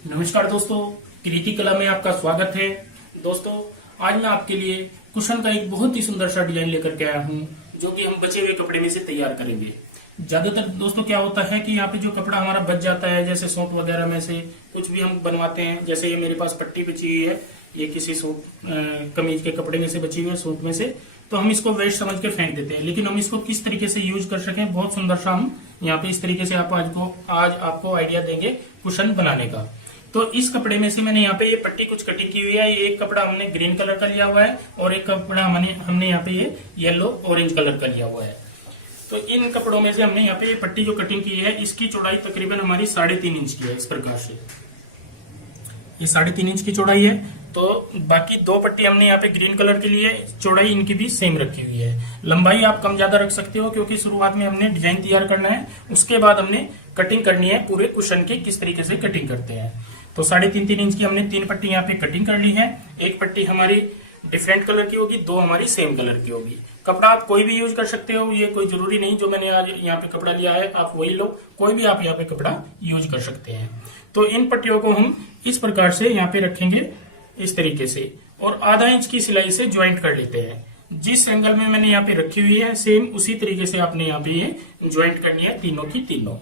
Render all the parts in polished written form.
नमस्कार दोस्तों, कृति कला में आपका स्वागत है। दोस्तों, आज मैं आपके लिए कुशन का एक बहुत ही सुंदर सा डिजाइन लेकर के आया हूँ, जो कि हम बचे हुए कपड़े में से तैयार करेंगे। ज्यादातर दोस्तों क्या होता है कि यहाँ पे जो कपड़ा हमारा बच जाता है, जैसे सूट वगैरह में से कुछ भी हम बनवाते हैं। जैसे ये मेरे पास पट्टी बची हुई है, ये किसी सूट कमीज के कपड़े में से बची हुई है, सूट में से, तो हम इसको वेस्ट समझ के फेंक देते हैं। लेकिन हम इसको किस तरीके से यूज कर सकें, बहुत सुंदर सा हम यहाँ पे इस तरीके से आज आपको आइडिया देंगे कुशन बनाने का। तो इस कपड़े में से मैंने यहाँ पे ये पट्टी कुछ कटिंग की हुई है। ये एक कपड़ा हमने ग्रीन कलर का लिया हुआ है और एक कपड़ा हमने यहाँ पे ये येलो ऑरेंज कलर का लिया हुआ है। तो इन कपड़ों में से हमने यहाँ पे ये पट्टी जो कटिंग की है, इसकी चौड़ाई तकरीबन हमारी 3.5 इंच की है। इस प्रकार से ये 3.5 इंच की चौड़ाई है। तो बाकी दो पट्टी हमने यहाँ पे ग्रीन कलर के लिए चौड़ाई इनकी भी सेम रखी हुई है। लंबाई आप कम ज्यादा रख सकते हो, क्योंकि शुरुआत में हमने डिजाइन तैयार करना है, उसके बाद हमने कटिंग करनी है पूरे कुशन की। किस तरीके से कटिंग करते हैं, तो 3.5 इंच की हमने 3 पट्टी यहाँ पे कटिंग कर ली है। एक पट्टी हमारी डिफरेंट कलर की होगी, 2 हमारी सेम कलर की होगी। कपड़ा आप कोई भी यूज कर सकते हो, ये कोई जरूरी नहीं जो मैंने आज यहाँ पे कपड़ा लिया है आप वही लो, कोई भी आप यहाँ पे कपड़ा यूज कर सकते हैं। तो इन पट्टियों को हम इस प्रकार से यहाँ पे रखेंगे इस तरीके से, और आधा इंच की सिलाई से ज्वाइंट कर लेते हैं। जिस एंगल में मैंने यहाँ पे रखी हुई है, सेम उसी तरीके से आपने यहाँ पे ये ज्वाइंट करनी है, तीनों की तीनों।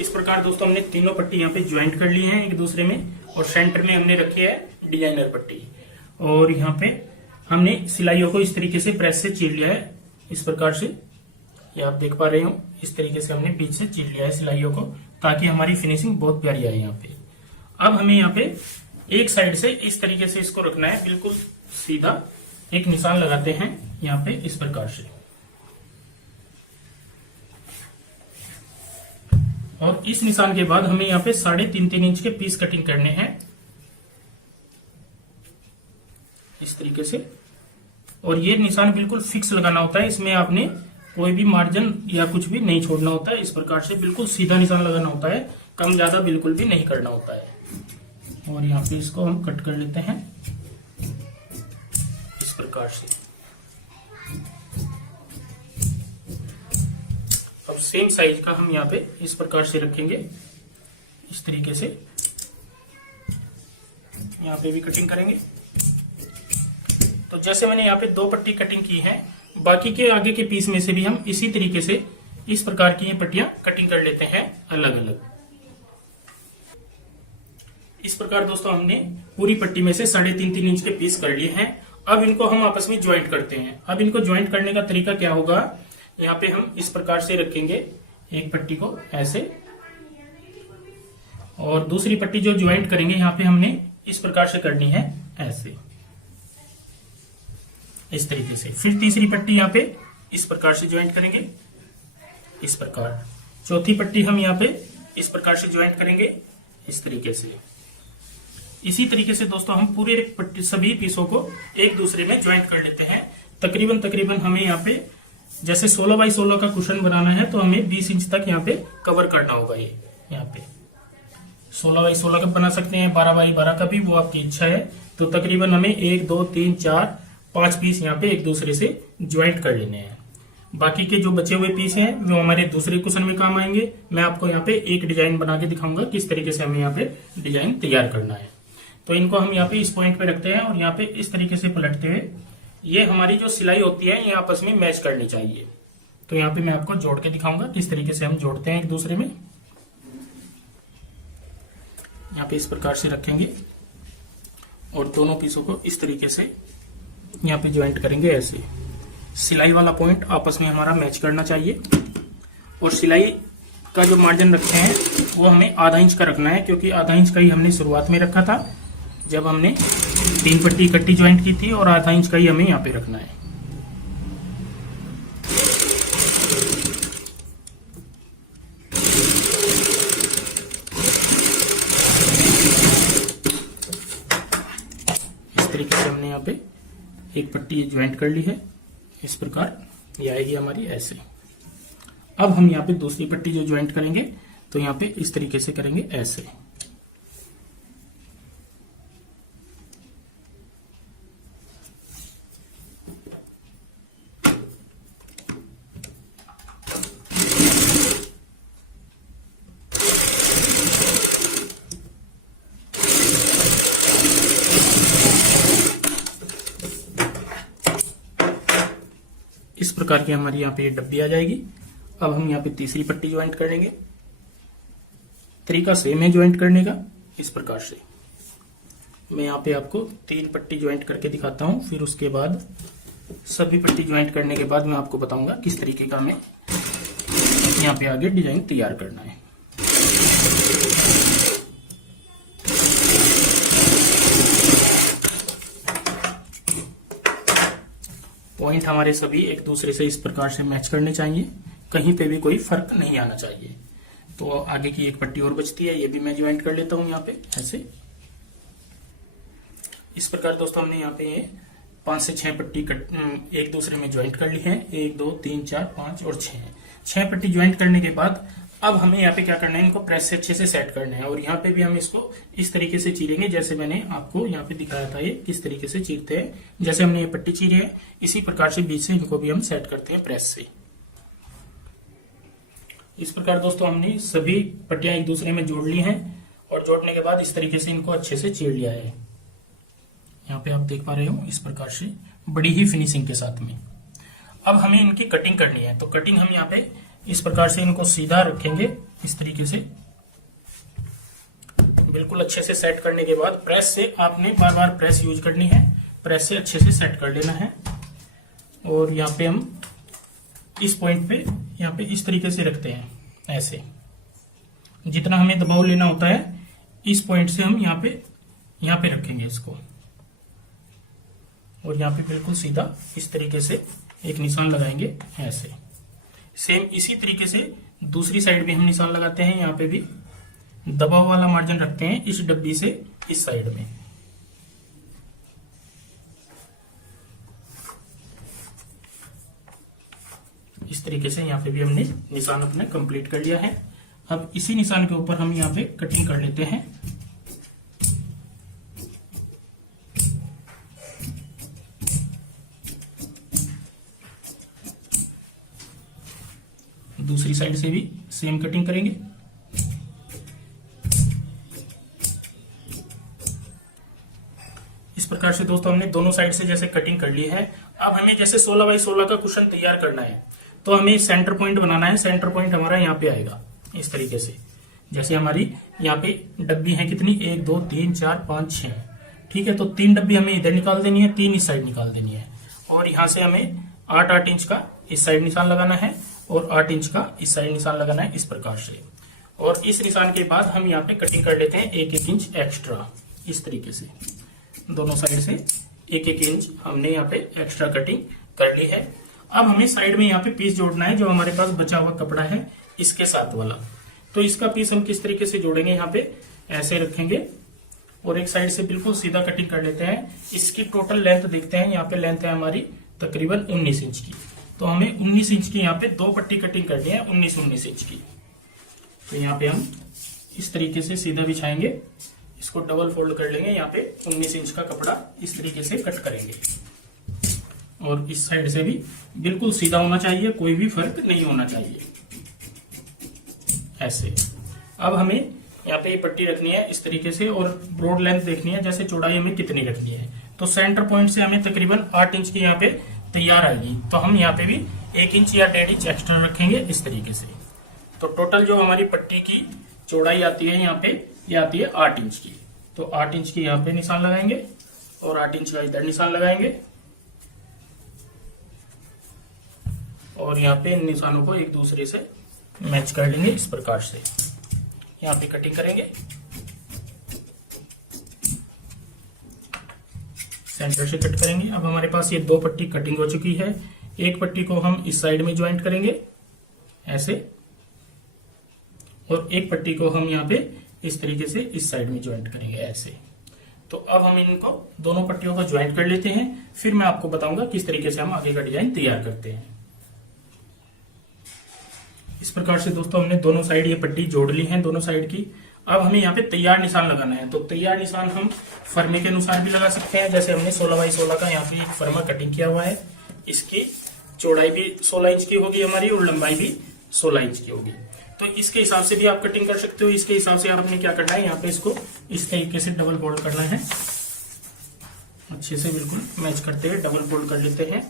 इस प्रकार दोस्तों हमने तीनों पट्टी यहाँ पे ज्वाइंट कर ली है एक दूसरे में, और सेंटर में हमने रखी है डिजाइनर पट्टी। और यहाँ पे हमने सिलाइयों को इस तरीके से प्रेस से चीर लिया है, इस प्रकार से, ये आप देख पा रहे हो। इस तरीके से हमने बीच से चीर लिया है सिलाइयों को, ताकि हमारी फिनिशिंग बहुत प्यारी आए यहाँ पे। अब हमें यहाँ पे एक साइड से इस तरीके से इसको रखना है, बिल्कुल सीधा एक निशान लगाते हैं यहाँ पे इस प्रकार से। और इस निशान के बाद हमें यहाँ पे 3.5 इंच के पीस कटिंग करने हैं इस तरीके से। और ये निशान बिल्कुल फिक्स लगाना होता है, इसमें आपने कोई भी मार्जिन या कुछ भी नहीं छोड़ना होता है। इस प्रकार से बिल्कुल सीधा निशान लगाना होता है, कम ज्यादा बिल्कुल भी नहीं करना होता है। और यहाँ पे इसको हम कट कर लेते हैं इस प्रकार से। अब सेम साइज का हम यहाँ पे इस प्रकार से रखेंगे इस तरीके से। यहाँ पे भी कटिंग करेंगे। तो जैसे मैंने यहाँ पे 2 पट्टी कटिंग की है, बाकी के आगे के पीस में से भी हम इसी तरीके से इस प्रकार की ये पट्टियां कटिंग कर लेते हैं अलग अलग। इस प्रकार दोस्तों हमने पूरी पट्टी में से 3.5 इंच के पीस कर लिए हैं। अब इनको हम आपस में ज्वाइंट करते हैं। अब इनको ज्वाइंट करने का तरीका क्या होगा, यहाँ पे हम इस प्रकार से रखेंगे एक पट्टी को ऐसे, और दूसरी पट्टी जो ज्वाइंट करेंगे यहाँ पे हमने इस प्रकार से करनी है ऐसे, इस तरीके से। फिर तीसरी पट्टी यहाँ पे इस प्रकार से ज्वाइंट करेंगे इस प्रकार। चौथी पट्टी हम यहाँ पे इस प्रकार से ज्वाइंट करेंगे इस तरीके से। इसी तरीके से दोस्तों हम पूरे सभी पीसों को एक दूसरे में ज्वाइंट कर लेते हैं। तकरीबन हमें यहाँ पे जैसे 16 बाई 16 का कुशन बनाना है, तो हमें 20 इंच तक यहाँ पे कवर करना होगा। ये यहाँ पे 16 बाई 16 का बना सकते हैं, 12 बाई 12 का भी, वो आपकी इच्छा है। तो तकरीबन हमें 1 2 3 4 5 पीस यहाँ पे एक दूसरे से ज्वाइंट कर लेने हैं। बाकी के जो बचे हुए पीस हैं वो हमारे दूसरे कुशन में काम आएंगे। मैं आपको यहाँ पे एक डिजाइन बना के दिखाऊंगा किस तरीके से हमें यहाँ पे डिजाइन तैयार करना है। तो इनको हम यहाँ पे इस पॉइंट पे रखते हैं और यहाँ पे इस तरीके से पलटते हुए, ये हमारी जो सिलाई होती है ये आपस में मैच करनी चाहिए। तो यहाँ पे मैं आपको जोड़ के दिखाऊंगा किस तरीके से हम जोड़ते हैं एक दूसरे में। यहाँ पे इस प्रकार से रखेंगे और दोनों पीसों को इस तरीके से यहाँ पे ज्वाइंट करेंगे ऐसे। सिलाई वाला पॉइंट आपस में हमारा मैच करना चाहिए। और सिलाई का जो मार्जिन रखते हैं वो हमें आधा इंच का रखना है, क्योंकि आधा इंच का ही हमने शुरुआत में रखा था जब हमने 3 पट्टी इकट्ठी ज्वाइंट की थी, और आधा इंच का ही हमें यहाँ पे रखना है। इस तरीके से हमने यहाँ पे एक पट्टी ज्वाइंट कर ली है इस प्रकार, ये आएगी हमारी ऐसे। अब हम यहाँ पे दूसरी पट्टी जो ज्वाइंट करेंगे, तो यहाँ पे इस तरीके से करेंगे ऐसे। प्रकार की हमारी यहाँ पे ये डब्बी आ जाएगी। अब हम यहाँ पे तीसरी पट्टी ज्वाइंट कर लेंगे। तरीका सेम है ज्वाइंट करने का। इस प्रकार से मैं यहाँ पे आपको 3 पट्टी ज्वाइंट करके दिखाता हूँ, फिर उसके बाद सभी पट्टी ज्वाइंट करने के बाद मैं आपको बताऊंगा किस तरीके का हमें यहाँ पे आगे डिजाइन तैयार करना है। पॉइंट हमारे सभी एक दूसरे से इस प्रकार से मैच करने चाहिए, कहीं पे भी कोई फर्क नहीं आना चाहिए। तो आगे की एक पट्टी और बचती है, ये भी मैं ज्वाइंट कर लेता हूँ यहाँ पे ऐसे। इस प्रकार दोस्तों हमने यहाँ पे 5 से 6 पट्टी एक दूसरे में ज्वाइंट कर ली है। 1 2 3 4 5 और 6 पट्टी ज्वाइंट करने के बाद अब हमें यहाँ पे क्या करना है, इनको प्रेस से अच्छे से सेट करना है। और यहाँ पे भी हम इसको इस तरीके से चीरेंगे जैसे मैंने आपको यहाँ पे दिखाया था, ये किस तरीके से चीरते हैं। जैसे हमने ये पट्टी चीरी है इसी प्रकार से बीच से इनको भी हम सेट करते हैं प्रेस से। इस प्रकार दोस्तों हमने सभी पट्टियां एक दूसरे में जोड़ ली हैं और जोड़ने के बाद इस तरीके से इनको अच्छे से चीर लिया है। यहाँ पे आप देख पा रहे हो इस प्रकार से बड़ी ही फिनिशिंग के साथ में। अब हमें इनकी कटिंग करनी है, तो कटिंग हम यहाँ पे इस प्रकार से इनको सीधा रखेंगे इस तरीके से। बिल्कुल अच्छे से सेट करने के बाद प्रेस से आपने बार बार प्रेस यूज करनी है, प्रेस से अच्छे से सेट कर लेना है। और यहाँ पे हम इस पॉइंट पे यहाँ पे इस तरीके से रखते हैं ऐसे। जितना हमें दबाव लेना होता है इस पॉइंट से हम यहाँ पे रखेंगे इसको। और यहाँ पे बिल्कुल सीधा इस तरीके से एक निशान लगाएंगे ऐसे। सेम इसी तरीके से दूसरी साइड भी हम निशान लगाते हैं। यहाँ पे भी दबाव वाला मार्जिन रखते हैं इस डब्बी से इस साइड में। इस तरीके से यहाँ पे भी हमने निशान अपने कंप्लीट कर लिया है। अब इसी निशान के ऊपर हम यहाँ पे कटिंग कर लेते हैं। दूसरी साइड से भी सेम कटिंग करेंगे। इस प्रकार से दोस्तों हमने दोनों साइड से जैसे कटिंग कर ली है। अब हमें जैसे 16 बाई 16 का कुशन तैयार करना है, तो हमें सेंटर पॉइंट बनाना है। सेंटर पॉइंट हमारा यहाँ पे आएगा इस तरीके से। जैसे हमारी यहाँ पे डब्बी है कितनी, 1 2 3 4 5 6, ठीक है। तो 3 डब्बी हमें इधर निकाल देनी है, 3 इस साइड निकाल देनी है। और यहाँ से हमें 8 इंच का इस साइड निशान लगाना है और 8 इंच का इस साइड निशान लगाना है इस प्रकार से। और इस निशान के बाद हम यहाँ पे कटिंग कर लेते हैं 1 इंच एक्स्ट्रा इस तरीके से। दोनों साइड से 1 इंच हमने यहाँ पे एक्स्ट्रा कटिंग कर ली है। अब हमें साइड में यहाँ पे पीस जोड़ना है जो हमारे पास बचा हुआ कपड़ा है इसके साथ वाला। तो इसका पीस हम किस तरीके से जोड़ेंगे, यहाँ पे ऐसे रखेंगे और एक साइड से बिल्कुल सीधा कटिंग कर लेते हैं। इसकी टोटल लेंथ देखते हैं, यहाँ पे लेंथ है हमारी तकरीबन 19 इंच की। तो हमें 19 इंच की यहाँ पे 2 पट्टी कटिंग करनी है 19 इंच की। तो यहाँ पे हम इस तरीके से सीधा बिछाएंगे, इसको डबल फोल्ड कर लेंगे। यहाँ पे 19 इंच का कपड़ा इस तरीके से कट करेंगे और इस साइड से भी बिल्कुल सीधा होना चाहिए, कोई भी फर्क नहीं होना चाहिए ऐसे। अब हमें यहाँ पे ये पट्टी रखनी है इस तरीके से और ब्रॉड लेंथ देखनी है, जैसे चौड़ाई हमें कितनी रखनी है। तो सेंटर पॉइंट से हमें तकरीबन 8 इंच की यहाँ पे तैयार आएगी। तो हम यहाँ पे भी 1 इंच या 1.5 इंच एक्स्ट्रा रखेंगे इस तरीके से। तो टोटल जो हमारी पट्टी की चौड़ाई आती है यहाँ पे, ये आती है 8 इंच की। तो 8 इंच की यहाँ पे निशान लगाएंगे और 8 इंच का इधर निशान लगाएंगे और यहाँ पे इन निशानों को एक दूसरे से मैच कर लेंगे इस प्रकार से। यहाँ पे कटिंग करेंगे, सेंटर से कट करेंगे। अब हमारे पास ये 2 पट्टी कटिंग हो चुकी है। एक पट्टी को हम इस साइड में ज्वाइंट करेंगे ऐसे और एक पट्टी को हम यहाँ पे इस तरीके से इस साइड में ज्वाइंट करेंगे ऐसे। तो अब हम इनको दोनों पट्टियों को ज्वाइंट कर लेते हैं, फिर मैं आपको बताऊंगा किस तरीके से हम आगे का डिजाइन तैयार करते हैं। इस प्रकार से दोस्तों हमने दोनों साइड ये पट्टी जोड़ ली है दोनों साइड की। अब हमें यहाँ पे तैयार निशान लगाना है। तो तैयार निशान हम फर्मे के अनुसार भी लगा सकते हैं। जैसे हमने 16 बाई 16 का यहाँ पे एक फर्मा कटिंग किया हुआ है, इसकी चौड़ाई भी 16 इंच की होगी हमारी और लंबाई भी 16 इंच की होगी। तो इसके हिसाब से भी आप कटिंग कर सकते हो। इसके हिसाब से आपने क्या करना है, यहाँ पे इसको इस तरीके से डबल फोल्ड करना है, अच्छे से बिल्कुल मैच करते हुए डबल फोल्ड कर लेते हैं।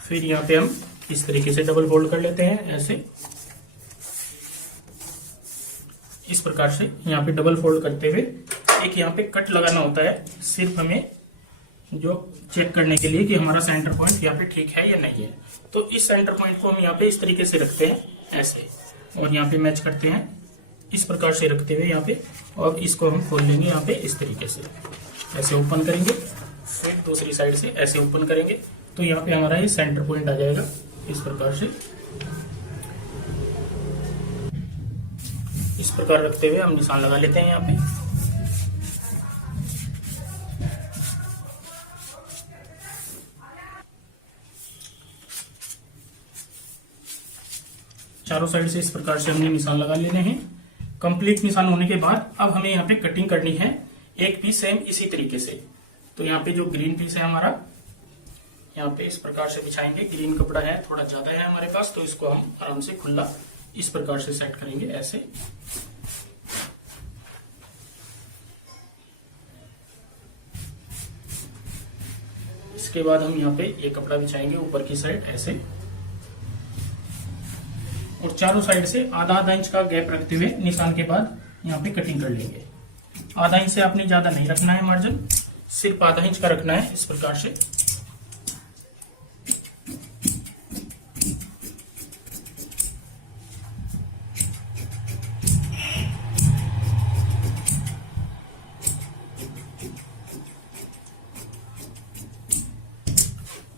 फिर यहाँ पे हम इस तरीके से डबल फोल्ड कर लेते हैं ऐसे। इस प्रकार से यहाँ पे डबल फोल्ड करते हुए एक यहाँ पे कट लगाना होता है, सिर्फ हमें जो चेक करने के लिए कि हमारा सेंटर पॉइंट यहाँ पे ठीक है या नहीं है। तो इस सेंटर पॉइंट को हम यहाँ पे इस तरीके से रखते हैं ऐसे, और यहाँ पे मैच करते हैं इस प्रकार से रखते हुए यहाँ पे, और इसको हम खोल लेंगे यहाँ पे इस तरीके से, ऐसे ओपन करेंगे, फिर दूसरी साइड से ऐसे ओपन करेंगे, तो यहाँ पे हमारा ये सेंटर पॉइंट आ जाएगा इस प्रकार से। इस प्रकार रखते हुए हम निशान लगा लेते हैं यहाँ पे। चारों साइड से इस प्रकार से हमने निशान लगा लेने हैं। कंप्लीट निशान होने के बाद अब हमें यहाँ पे कटिंग करनी है एक पीस सेम इसी तरीके से। तो यहाँ पे जो ग्रीन पीस है हमारा, यहाँ पे इस प्रकार से बिछाएंगे। ग्रीन कपड़ा है, थोड़ा ज्यादा है हमारे पास, तो इसको हम आराम से खुला इस प्रकार से सेट करेंगे ऐसे। इसके बाद हम यहाँ पे ये कपड़ा बिछाएंगे ऊपर की साइड ऐसे, और चारों साइड से आधा आधा इंच का गैप रखते हुए निशान के बाद यहाँ पे कटिंग कर लेंगे। आधा इंच से आपने ज्यादा नहीं रखना है मार्जिन, सिर्फ आधा इंच का रखना है इस प्रकार से।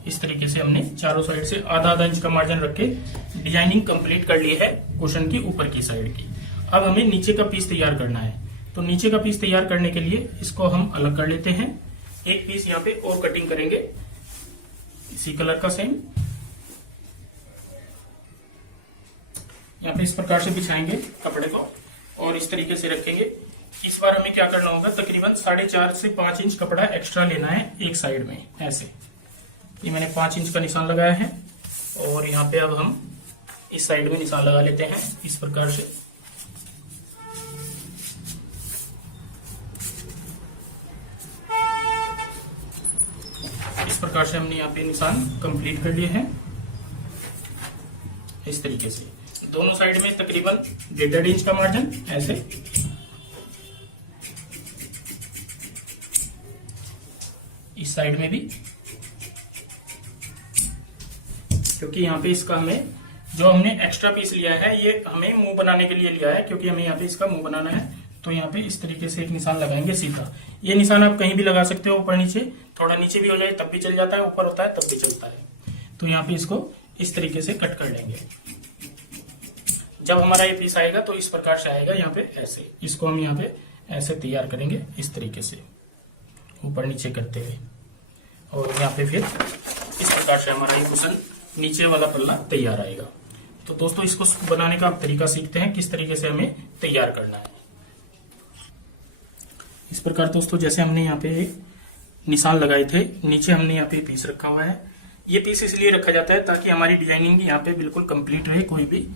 इस तरीके से हमने चारों साइड से आधा आधा इंच का मार्जिन रख के डिजाइनिंग कंप्लीट कर ली है कुशन की ऊपर की साइड की। अब हमें नीचे का पीस तैयार करना है। तो नीचे का पीस तैयार करने के लिए इसको हम अलग कर लेते हैं। एक पीस यहाँ पे और कटिंग करेंगे इसी कलर का सेम, यहाँ पे इस प्रकार से बिछाएंगे कपड़े को और इस तरीके से रखेंगे। इस बार हमें क्या करना होगा, तकरीबन 4.5 से 5 इंच कपड़ा एक्स्ट्रा लेना है एक साइड में ऐसे। ये मैंने 5 इंच का निशान लगाया है, और यहाँ पे अब हम इस साइड में निशान लगा लेते हैं इस प्रकार से। इस प्रकार से हमने यहाँ पे निशान कंप्लीट कर लिए हैं इस तरीके से। दोनों साइड में तकरीबन 1.5 इंच का मार्जिन ऐसे। इस साइड में भी, क्योंकि यहाँ पे इसका हमें जो हमने एक्स्ट्रा पीस लिया है ये हमें मुंह बनाने के लिए लिया है, क्योंकि हमें यहाँ पे इसका मुंह बनाना है। तो यहाँ पे इस तरीके से एक निशान लगाएंगे सीधा। ये निशान आप कहीं भी लगा सकते हो, ऊपर नीचे, थोड़ा नीचे भी हो जाए तब भी चल जाता है, ऊपर होता है तब भी चलता है। तो यहाँ पे इसको इस तरीके से कट कर लेंगे। जब हमारा ये पीस आएगा तो इस प्रकार से आएगा यहाँ पे ऐसे। इसको हम यहाँ पे ऐसे तैयार करेंगे इस तरीके से ऊपर नीचे करते हुए, और यहाँ पे फिर इस प्रकार से हमारा ये कुशन नीचे वाला पल्ला तैयार आएगा। तो दोस्तों इसको बनाने का तरीका सीखते हैं, किस तरीके से हमें तैयार करना है। इस प्रकार दोस्तों जैसे हमने यहाँ पे निशान लगाए थे, नीचे हमने यहाँ पे पीस रखा हुआ है। ये पीस इसलिए रखा जाता है ताकि हमारी डिजाइनिंग यहाँ पे बिल्कुल कंप्लीट रहे, कोई भी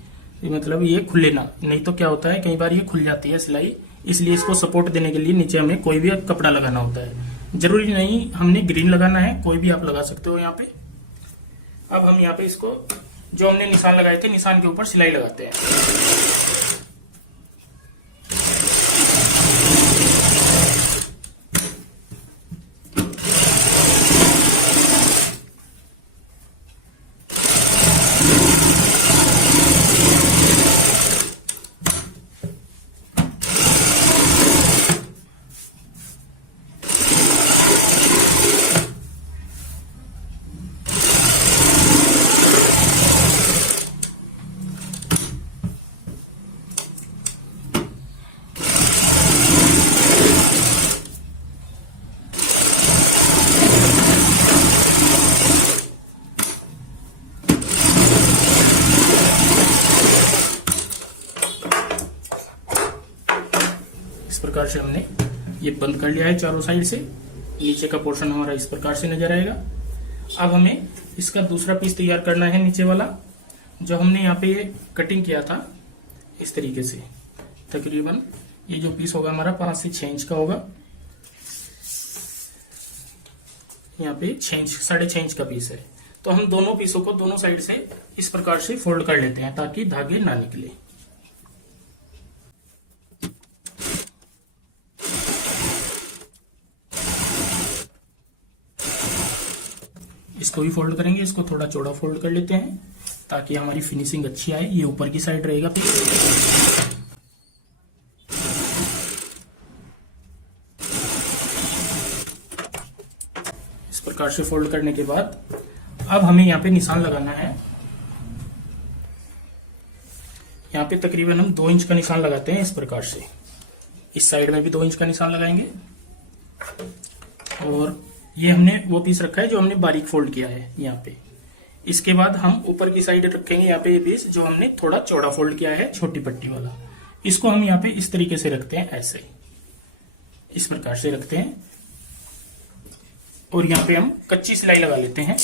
मतलब ये खुले ना। नहीं तो क्या होता है, कई बार ये खुल जाती है सिलाई, इसलिए इसको सपोर्ट देने के लिए नीचे हमें कोई भी कपड़ा लगाना होता है। जरूरी नहीं हमने ग्रीन लगाना है, कोई भी आप लगा सकते हो यहाँ पे। अब हम यहाँ पे इसको जो हमने निशान लगाए थे, निशान के ऊपर सिलाई लगाते हैं। इस प्रकार से हमने ये बंद कर लिया है चारों साइड से। नीचे का पोर्शन हमारा इस प्रकार से नजर आएगा। अब हमें इसका दूसरा पीस तैयार करना है, नीचे वाला जो हमने यहाँ पे ये कटिंग किया था इस तरीके से। तकरीबन ये जो पीस होगा हमारा 5 से 6 इंच का होगा। यहाँ पे 6.5 इंच का पीस है। तो हम दोनों पीसों को दोनों साइड से इस प्रकार से फोल्ड कर लेते हैं ताकि धागे ना निकले। इसको भी फोल्ड करेंगे, इसको थोड़ा चौड़ा फोल्ड कर लेते हैं ताकि हमारी फिनिशिंग अच्छी आए। ये ऊपर की साइड रहेगा पीस। इस प्रकार से फोल्ड करने के बाद अब हमें यहाँ पे निशान लगाना है। यहाँ पे तकरीबन हम 2 इंच का निशान लगाते हैं इस प्रकार से। इस साइड में भी 2 इंच का निशान लगाएंगे। और ये हमने वो पीस रखा है जो हमने बारीक फोल्ड किया है यहाँ पे। इसके बाद हम ऊपर की साइड रखेंगे यहाँ पे ये पीस जो हमने थोड़ा चौड़ा फोल्ड किया है, छोटी पट्टी वाला। इसको हम यहाँ पे इस तरीके से रखते हैं, ऐसे इस प्रकार से रखते हैं। और यहाँ पे हम कच्ची सिलाई लगा लेते हैं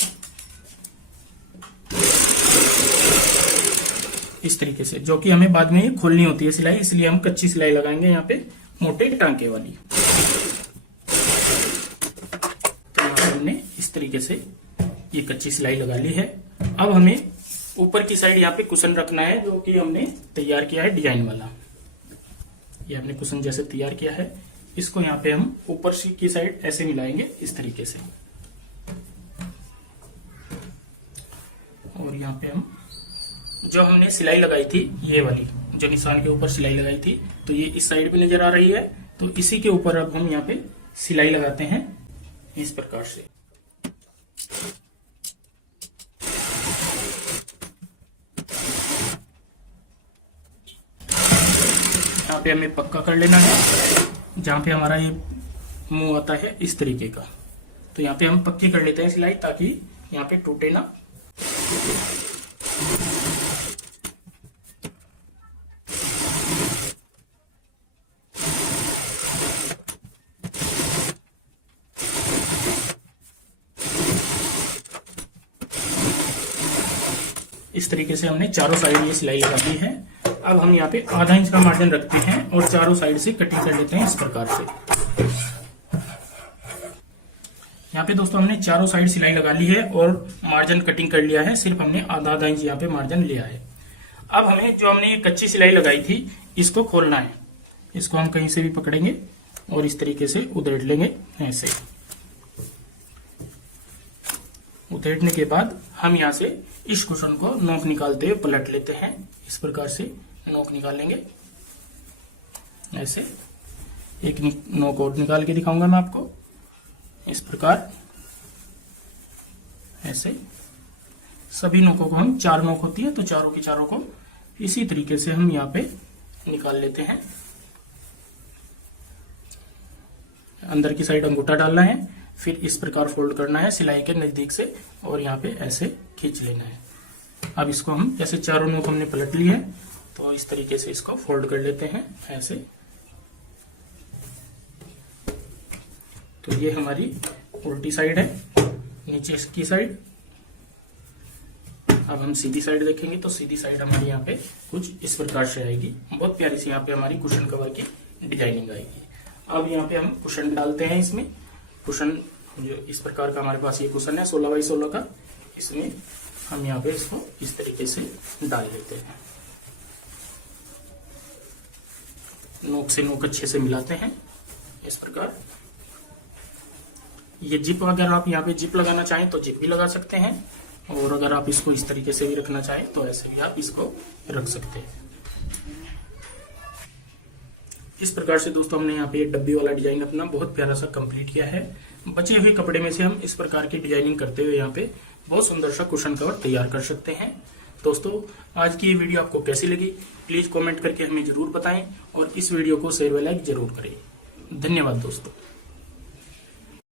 इस तरीके से, जो कि हमें बाद में ये खोलनी होती है सिलाई, इसलिए हम कच्ची सिलाई लगाएंगे यहाँ पे मोटे टांके वाली। तो यहाँ पे हमने इस तरीके से ये कच्ची सिलाई लगा ली है। अब हमें ऊपर की साइड यहाँ पे कुशन रखना है जो कि हमने तैयार किया है डिजाइन वाला। ये हमने कुशन जैसे तैयार किया है, इसको यहाँ पे हम ऊपर की साइड ऐसे मिलाएंगे इस तरीके से। और यहाँ पे हम जो हमने सिलाई लगाई थी, ये वाली जो निशान के ऊपर सिलाई लगाई थी, तो ये इस साइड पे नजर आ रही है। तो इसी के ऊपर अब हम यहाँ पे सिलाई लगाते हैं इस प्रकार से। यहाँ पे हमें पक्का कर लेना है जहाँ पे हमारा ये मुंह आता है इस तरीके का। तो यहाँ पे हम पक्की कर लेते हैं सिलाई ताकि यहाँ पे टूटे ना। इस तरीके से हमने चारों साइड ये सिलाई लगा दी है। अब हम यहाँ पे आधा इंच का मार्जिन रखते हैं और चारों साइड से कटिंग कर लेते हैं इस प्रकार से। यहाँ पे दोस्तों हमने चारों साइड सिलाई लगा ली है और मार्जिन कटिंग कर लिया है। सिर्फ हमने आधा आधा इंच यहाँ पे मार्जिन लिया है। अब हमें जो हमने ये कच्ची सिलाई लगाई थी इसको खोलना है। इसको हम कहीं से भी पकड़ेंगे और इस तरीके से उधेड़ लेंगे। ऐसे उधेड़ने के बाद हम यहाँ से इस कुशन को नोक निकालते हुए पलट लेते हैं। इस प्रकार से नोक निकालेंगे। ऐसे एक नोक और निकाल के दिखाऊंगा मैं आपको इस प्रकार। ऐसे सभी नोकों को हम 4 नोक होती है तो चारों की चारों को इसी तरीके से हम यहाँ पे निकाल लेते हैं। अंदर की साइड अंगूठा डालना है, फिर इस प्रकार फोल्ड करना है सिलाई के नजदीक से और यहाँ पे ऐसे खींच लेना है। अब इसको हम जैसे चारों नोक हमने पलट ली है तो इस तरीके से इसको फोल्ड कर लेते हैं ऐसे। तो ये हमारी उल्टी साइड है, नीचे की साइड। अब हम सीधी साइड देखेंगे तो सीधी साइड हमारी यहाँ पे कुछ इस प्रकार से आएगी। बहुत प्यारी सी यहाँ पे हमारी कुशन कवर की डिजाइनिंग आएगी। अब यहाँ पे हम कुशन डालते हैं। इसमें कुशन जो इस प्रकार का हमारे पास ये कुशन है 16 बाई 16 का, इसमें हम यहाँ पे इसको इस तरीके से डाल लेते हैं। नोक से नोक अच्छे से मिलाते हैं इस प्रकार। ये जिप अगर आप यहाँ पे जिप लगाना चाहें तो जिप भी लगा सकते हैं, और अगर आप इसको इस तरीके से भी रखना चाहें तो ऐसे भी आप इसको रख सकते हैं। इस प्रकार से दोस्तों हमने यहाँ पे एक डब्बी वाला डिजाइन अपना बहुत प्यारा सा कंप्लीट किया है। बचे हुए कपड़े में से हम इस प्रकार की डिजाइनिंग करते हुए यहाँ पे बहुत सुंदर सा कुशन कवर तैयार कर सकते हैं। दोस्तों आज की ये वीडियो आपको कैसी लगी प्लीज कमेंट करके हमें जरूर बताएं और इस वीडियो को शेयर व लाइक जरूर करें। धन्यवाद दोस्तों।